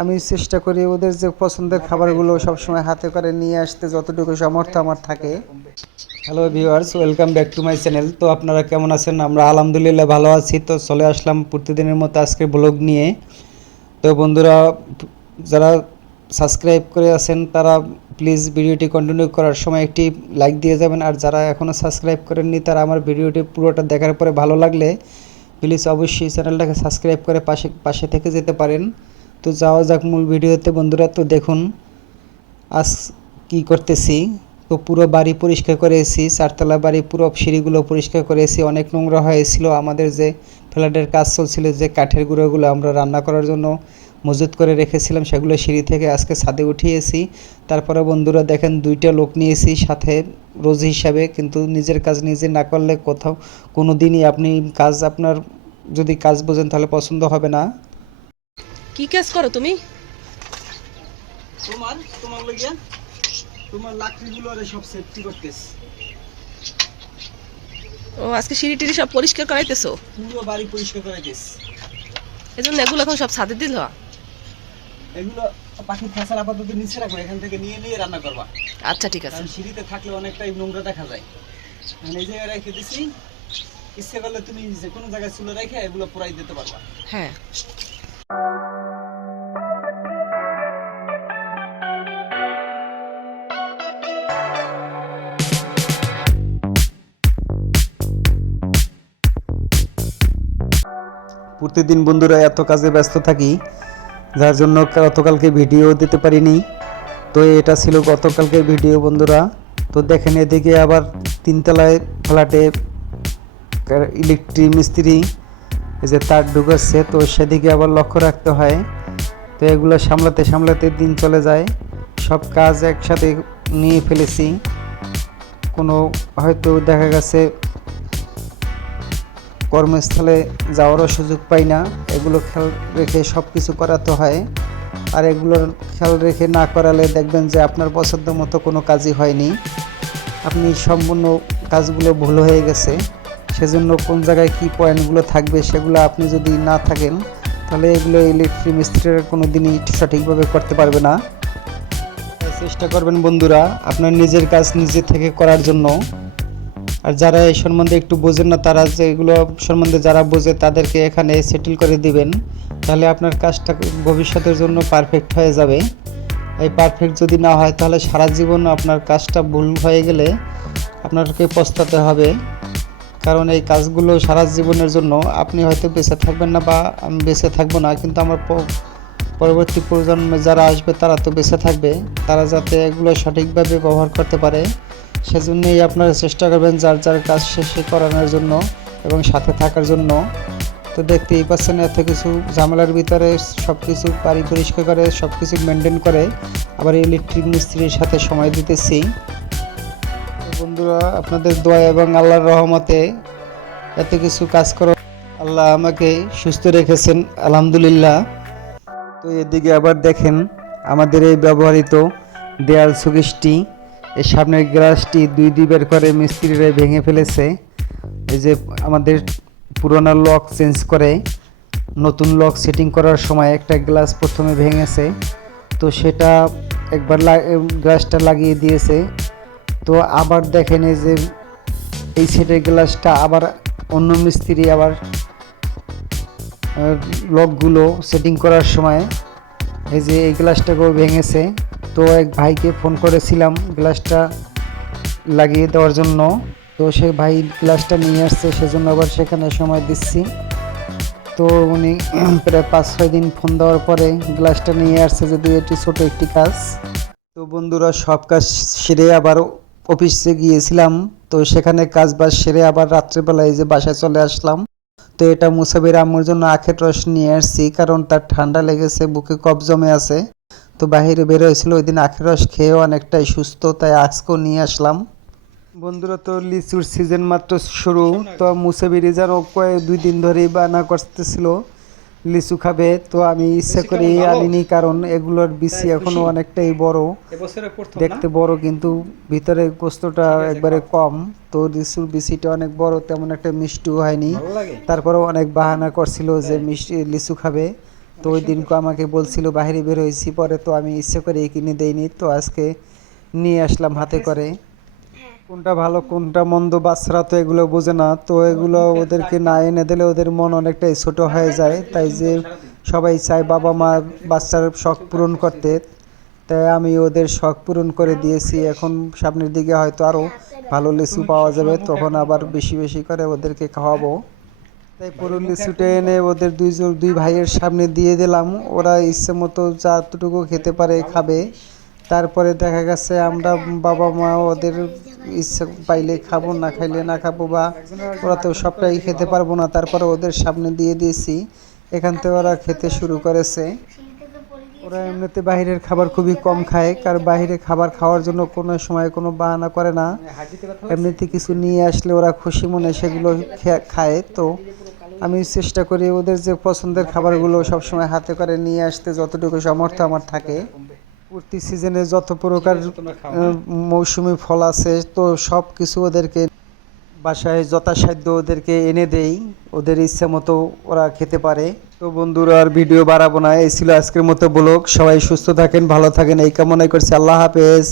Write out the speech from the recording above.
আমি চেষ্টা করি ওদের যে পছন্দের খাবারগুলো সবসময় হাতে করে নিয়ে আসতে যতটুকু সামর্থ্য আমার থাকে। Hello viewers welcome back to my channel তো আপনারা কেমন আছেন? আমরা আলহামদুলিল্লাহ ভালো আছি। তো চলে আসলাম প্রতিদিনের মতো আজকে ব্লগ নিয়ে। তো বন্ধুরা, যারা সাবস্ক্রাইব করে আছেন, তারা প্লিজ ভিডিওটি কন্টিনিউ করার সময় একটি লাইক দিয়ে যাবেন। আর যারা এখনও সাবস্ক্রাইব করেননি, তারা আমার ভিডিওটি পুরোটা দেখার পরে ভালো লাগলে প্লিজ অবশ্যই চ্যানেলটাকে সাবস্ক্রাইব করে পাশে পাশে থেকে যেতে পারেন। তো যাওয়া যাক মূল ভিডিওতে, বন্ধুরা। তো দেখুন, আজ কি করতেছি? তো পুরো বাড়ি পরিষ্কার করেছি চারতলা বাড়ি, পুরো সিঁড়িগুলো পরিষ্কার করেছি অনেক নোংরা হয়েছিল আমাদের যে ফ্ল্যাটের কাজ চলছিল, যে কাঠের গুঁড়োগুলো আমরা রান্না করার জন্য মজুত করে রেখেছিলাম, সেগুলো সিঁড়ি থেকে আজকে ছাদে উঠিয়েছি তারপরে বন্ধুরা, দেখেন, দুইটা লোক নিয়েছি সাথে রোজ হিসাবে, কিন্তু নিজের কাজ নিজে না করলে কোথাও কোনো দিনই আপনি কাজ আপনার যদি কাজ বোঝেন, তাহলে পছন্দ হবে না। কি কাজ করো তুমি? তোমার তোমার লাগিয়া তোমার লাকড়িগুলো সব সেফটি করতেছি। ও আজকে সিঁড়ি টিড়ি সব পরিষ্কার করাইতেছো? পুরো বাড়ি পরিষ্কার করে দিস এই জন্য এগুলো এখন সব ছাদে দিল? এগুলো পাখির ফসল আপাতত নিচে রাখব এখান থেকে নিয়ে নিয়ে রান্না করবা। আচ্ছা ঠিক আছে। সিঁড়িতে থাকলে অনেকটাই নোংরা দেখা যায়। মানে এই জায়গায় রেখে দিছি ইচ্ছে করলে তুমি যে কোনো জায়গায় চুলে রেখে এগুলো পুরাই দিতে পারবা। হ্যাঁ। প্রতিদিন বন্ধুরা এত কাজে ব্যস্ত থাকি, যার জন্য গতকালকে ভিডিও দিতে পারিনি। তো এটা ছিল গতকালকের ভিডিও বন্ধুরা। তো দেখেন এদিকে আবার তিনতলায় ফ্ল্যাটে ইলেকট্রিক মিস্ত্রি যে তার ঢুকাচ্ছে তো সেদিকে আবার লক্ষ্য রাখতে হয়। তো এগুলো সামলাতে সামলাতে দিন চলে যায়। সব কাজ একসাথে নিয়ে ফেলেছি। কোনো হয়তো দেখা গেছে কর্মস্থলে যাওয়ারও সুযোগ পাই না। এগুলো খেয়াল রেখে সব কিছু করাতে হয়। আর এগুলোর খেয়াল রেখে না করালে দেখবেন যে আপনার পছন্দ মতো কোনো কাজই হয়নি। আপনি সম্পূর্ণ কাজগুলো ভুল হয়ে গেছে। সেজন্য কোন জায়গায় কি পয়েন্টগুলো থাকবে সেগুলো আপনি যদি না থাকেন, তাহলে এগুলো ইলেকট্রিক মিস্ত্রিরা কোনো দিনই সঠিকভাবে করতে পারবে না। চেষ্টা করবেন বন্ধুরা, আপনার নিজের কাজ নিজে থেকে করার জন্য। আর যারা এই সম্বন্ধে একটু বোঝেন না, তারা যে এগুলো সম্বন্ধে যারা বোঝে তাদেরকে এখানে সেটেল করে দিবেন। তাহলে আপনার কাজটা ভবিষ্যতের জন্য পারফেক্ট হয়ে যাবে। এই পারফেক্ট যদি না হয়, তাহলে সারা জীবন আপনার কাজটা ভুল হয়ে গেলে আপনাকে পস্তাতে হবে। কারণ এই কাজগুলো সারা জীবনের জন্য আপনি হয়তো বেঁচে থাকবেন না বা আমি বেঁচে থাকব না, কিন্তু আমার পরবর্তী প্রজন্মে যারা আসবে, তারা তো বেঁচে থাকবে। তারা যাতে এগুলো সঠিকভাবে ব্যবহার করতে পারে। সেজন্যই আপনারা চেষ্টা করবেন যার যার কাজ শেষে করানোর জন্য এবং সাথে থাকার জন্য। তো দেখতেই পাচ্ছেন এত কিছু ঝামেলার ভিতরে সব কিছু বাড়ি পরিষ্কার করে সব কিছু মেনটেন করে। আবার ইলেকট্রিক মিস্ত্রির সাথে সময় দিতেছি। বন্ধুরা, আপনাদের দোয়া এবং আল্লাহর রহমতে এত কিছু কাজ করো আল্লাহ আমাকে সুস্থ রেখেছেন, আলহামদুলিল্লাহ। তো এদিকে আবার দেখেন আমাদের এই ব্যবহৃত দেয়াল সুকেশটি এই সামনের গ্লাসটি দুই দুই বের করে মিস্ত্রিরা ভেঙে ফেলেছে। এই যে আমাদের পুরোনো লক চেঞ্জ করে নতুন লক সেটিং করার সময় একটা গ্লাস প্রথমে ভেঙেছে। তো সেটা একবার গ্লাসটা লাগিয়ে দিয়েছে। তো আবার দেখেন এই যে এই সেটের গ্লাসটা আবার অন্য মিস্ত্রি আবার লকগুলো সেটিং করার সময় এই যে এই গ্লাসটাকেও ভেঙেছে। তো এক ভাইকে ফোন করেছিলাম গ্লাসটা লাগিয়ে দেওয়ার জন্য। তো সে ভাই গ্লাসটা নিয়ে আসছে, সেজন্য আবার সেখানে সময় দিচ্ছি। তো উনি প্রায় পাঁচ, ছয় দিন ফোন দেওয়ার পরে গ্লাসটা নিয়ে আসছে যদি এটি ছোট একটি কাজ। তো বন্ধুরা, সব কাজ সেরে আবার অফিসে গিয়েছিলাম। তো সেখানে কাজ বাজ সেরে আবার রাত্রেবেলায় যে বাসায় চলে আসলাম। তো এটা মুসাবির আম্মুর জন্য আখের রস নিয়ে আসছি, কারণ তার ঠান্ডা লেগেছে, বুকে কফ জমে আছে। তো বাইরে বের হয়েছিল ওই দিন আখের রস খেয়েও অনেকটাই সুস্থ তাই আজকেও নিয়ে আসলাম। বন্ধুরা তো লিচুর সিজন মাত্র শুরু তো মুসাবির যেন কয়েক দুই দিন ধরেই বানা করতেছিল লিচু খাবে তো আমি ইচ্ছা করি আনিনি কারণ এগুলোর বিচি এখনও অনেকটাই বড়। দেখতে বড় কিন্তু ভিতরে গোস্তটা একবারে কম তো লিচুর বিচিটা অনেক বড় তেমন একটা মিষ্টিও হয়নি। তারপরেও অনেক বাহানা করছিল যে মিষ্টি লিচু খাবে। তো ওই দিনকে আমাকে বলছিল বাইরে বের হয়েছি, পরে তো আমি ইচ্ছে করে কিনে দেইনি, তো আজকে নিয়ে আসলাম হাতে করে। কোনটা ভালো, কোনটা মন্দ, বাচ্চারা তো এগুলো বোঝে না। তো এগুলো ওদেরকে না এনে দিলে ওদের মন অনেকটাই ছোট হয়ে যায়। তাই যে সবাই চায় বাবা মা বাচ্চার শখ পূরণ করতে। তাই আমি ওদের শখ পূরণ করে দিয়েছি। এখন সামনের দিকে হয়তো আরও ভালো লিচু পাওয়া যাবে, তখন আবার বেশি বেশি করে ওদেরকে খাওয়াবো। তাই পুরো লিচুটা এনে ওদের দুইজন দুই ভাইয়ের সামনে দিয়ে দিলাম। ওরা ইচ্ছে মতো যতটুকু খেতে পারে খাবে। তারপরে দেখা গেছে আমরা বাবা মা ওদের ইচ্ছে পাইলে খাব, না খাইলে না খাব বা ওরা তো সবটাই খেতে পারব না, তারপরে ওদের সামনে দিয়ে দিয়েছি। এখান থেকে ওরা খেতে শুরু করেছে। ওরা এমনিতে বাইরের খাবার খুবই কম খায়, কারণ বাইরে খাবার খাওয়ার জন্য কোনো সময় কোনো বাহানা করে না। এমনিতে কিছু নিয়ে আসলে ওরা খুশি মনে সেগুলো খায়, তো আমি চেষ্টা করি ওদের যে পছন্দের খাবারগুলো সবসময় হাতে করে নিয়ে আসতে, যতটুকু সামর্থ্য আমার থাকে। প্রতি সিজনে যত প্রকার মৌসুমি ফল আছে, তো সব কিছু ওদেরকে বাসায় যথাসাধ্য ওদেরকে এনে দেই। ওদের ইচ্ছে মতো ওরা খেতে পারে। তো বন্ধুরা, আর ভিডিও বাড়াবো না। এই ছিল আজকের মতো ব্লগ। সবাই সুস্থ থাকেন, ভালো থাকেন। এই কামনাই করছি। আল্লাহ হাফেজ।